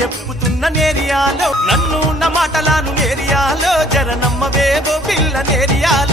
చెప్పుతున్న నేరియాలో నన్ను నా మాటలాను నేరియాలో జర నమ్మవేవో పిల్ల నేరియాలో